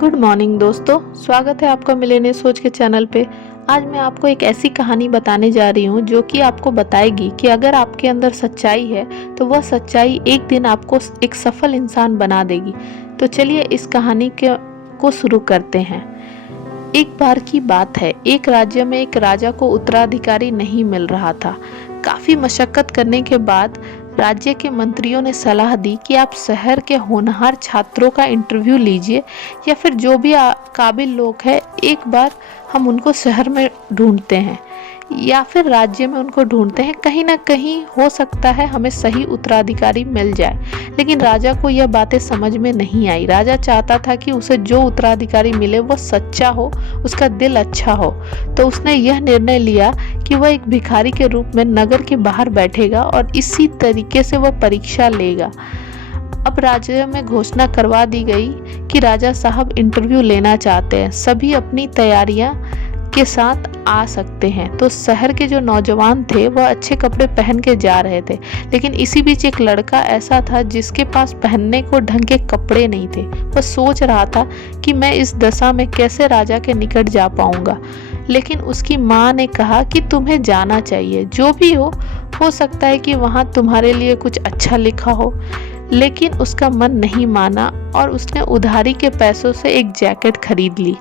Good morning दोस्तों, स्वागत है आपका मिलेनियर सोच के चैनल पे। आज मैं आपको एक ऐसी कहानी बताने जा रही हूँ जो कि आपको बताएगी कि अगर आपके अंदर सच्चाई है तो वह सच्चाई एक दिन आपको एक सफल इंसान बना देगी। तो चलिए इस कहानी को शुरू करते हैं। एक बार की बात है, एक राज्य में एक राजा को उत्तराधिकारी नहीं मिल रहा था। काफी मशक्कत करने के बाद राज्य के मंत्रियों ने सलाह दी कि आप शहर के होनहार छात्रों का इंटरव्यू लीजिए या फिर जो भी काबिल लोग हैं एक बार हम उनको शहर में ढूंढते हैं या फिर राज्य में उनको ढूंढते हैं। कहीं ना कहीं हो सकता है हमें सही उत्तराधिकारी मिल जाए। लेकिन राजा को यह बातें समझ में नहीं आई। राजा चाहता था कि उसे जो उत्तराधिकारी मिले वो सच्चा हो, उसका दिल अच्छा हो। तो उसने यह निर्णय लिया कि वह एक भिखारी के रूप में नगर के बाहर बैठेगा और इसी तरीके से वह परीक्षा लेगा। अब राज्य में घोषणा करवा दी गई कि राजा साहब इंटरव्यू लेना चाहते हैं, सभी अपनी तैयारियां के साथ आ सकते हैं। तो शहर के जो नौजवान थे वह अच्छे कपड़े पहन के जा रहे थे, लेकिन इसी बीच एक लड़का ऐसा था जिसके पास पहनने को ढंग के कपड़े नहीं थे। वह सोच रहा था कि मैं इस दशा में कैसे राजा के निकट जा पाऊंगा। लेकिन उसकी माँ ने कहा कि तुम्हें जाना चाहिए, जो भी हो सकता है कि वहाँ तुम्हारे लिए कुछ अच्छा लिखा हो। लेकिन उसका मन नहीं माना और उसने उधारी के पैसों से एक जैकेट खरीद ली।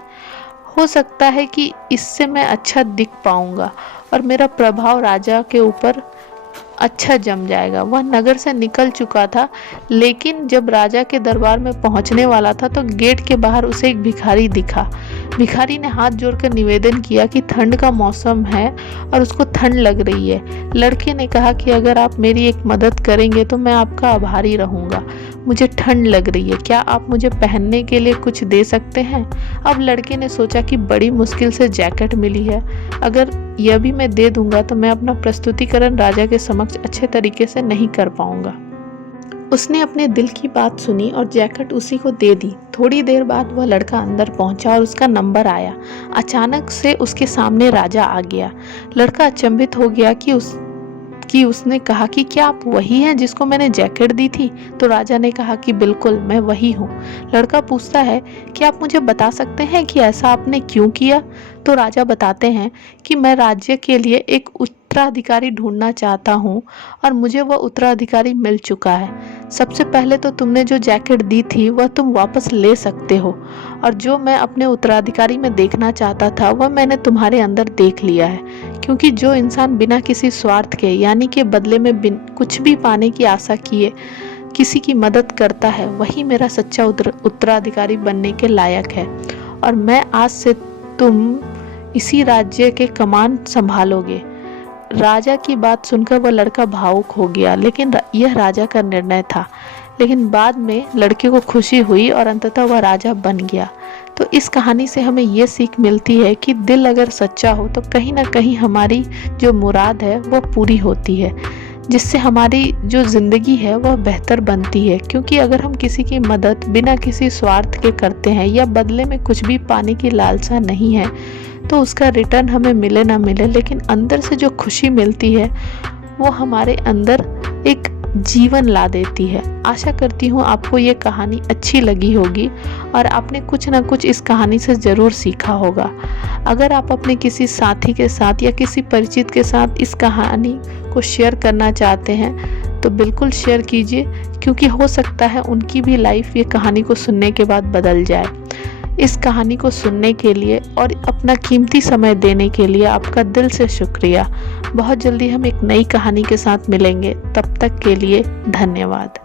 हो सकता है कि इससे मैं अच्छा दिख पाऊंगा और मेरा प्रभाव राजा के ऊपर अच्छा जम जाएगा। वह नगर से निकल चुका था, लेकिन जब राजा के दरबार में पहुंचने वाला था तो गेट के बाहर उसे एक भिखारी दिखा। भिखारी ने हाथ जोड़कर निवेदन किया कि ठंड का मौसम है और उसको ठंड लग रही है। लड़के ने कहा कि अगर आप मेरी एक मदद करेंगे तो मैं आपका आभारी रहूंगा। मुझे ठंड लग रही है, क्या आप मुझे पहनने के लिए कुछ दे सकते हैं? अब लड़के ने सोचा कि बड़ी मुश्किल से जैकेट मिली है, अगर यह भी मैं दे दूंगा तो मैं अपना प्रस्तुतिकरण राजा के समक्ष अच्छे तरीके से नहीं कर पाऊंगा। उसने अपने दिल की बात सुनी और जैकेट उसी को दे दी। थोड़ी देर बाद वह लड़का अंदर पहुंचा और उसका नंबर आया। अचानक से उसके सामने राजा आ गया। लड़का अचंभित हो गया कि उसने कहा कि क्या आप वही हैं जिसको मैंने जैकेट दी थी? तो राजा ने कहा कि बिल्कुल मैं वही हूँ। लड़का पूछता है कि आप मुझे बता सकते हैं कि ऐसा आपने क्यों किया? तो राजा बताते हैं कि मैं राज्य के लिए एक उत्तराधिकारी ढूंढना चाहता हूँ और मुझे वह उत्तराधिकारी मिल चुका है। सबसे पहले तो तुमने जो जैकेट दी थी वह तुम वापस ले सकते हो, और जो मैं अपने उत्तराधिकारी में देखना चाहता था वह मैंने तुम्हारे अंदर देख लिया है। क्योंकि जो इंसान बिना किसी स्वार्थ के यानी कि बदले में कुछ भी पाने की आशा किए किसी की मदद करता है वही मेरा सच्चा उत्तराधिकारी बनने के लायक है। और मैं आज से तुम इसी राज्य के कमान संभालोगे। राजा की बात सुनकर वह लड़का भावुक हो गया, लेकिन यह राजा का निर्णय था। लेकिन बाद में लड़के को खुशी हुई और अंततः वह राजा बन गया। तो इस कहानी से हमें ये सीख मिलती है कि दिल अगर सच्चा हो तो कहीं ना कहीं हमारी जो मुराद है वह पूरी होती है, जिससे हमारी जो ज़िंदगी है वह बेहतर बनती है। क्योंकि अगर हम किसी की मदद बिना किसी स्वार्थ के करते हैं या बदले में कुछ भी पाने की लालसा नहीं है, तो उसका रिटर्न हमें मिले ना मिले, लेकिन अंदर से जो खुशी मिलती है वो हमारे अंदर एक जीवन ला देती है। आशा करती हूँ आपको ये कहानी अच्छी लगी होगी और आपने कुछ ना कुछ इस कहानी से ज़रूर सीखा होगा। अगर आप अपने किसी साथी के साथ या किसी परिचित के साथ इस कहानी को शेयर करना चाहते हैं तो बिल्कुल शेयर कीजिए, क्योंकि हो सकता है उनकी भी लाइफ ये कहानी को सुनने के बाद बदल जाए। इस कहानी को सुनने के लिए और अपना कीमती समय देने के लिए आपका दिल से शुक्रिया। बहुत जल्दी हम एक नई कहानी के साथ मिलेंगे, तब तक के लिए धन्यवाद।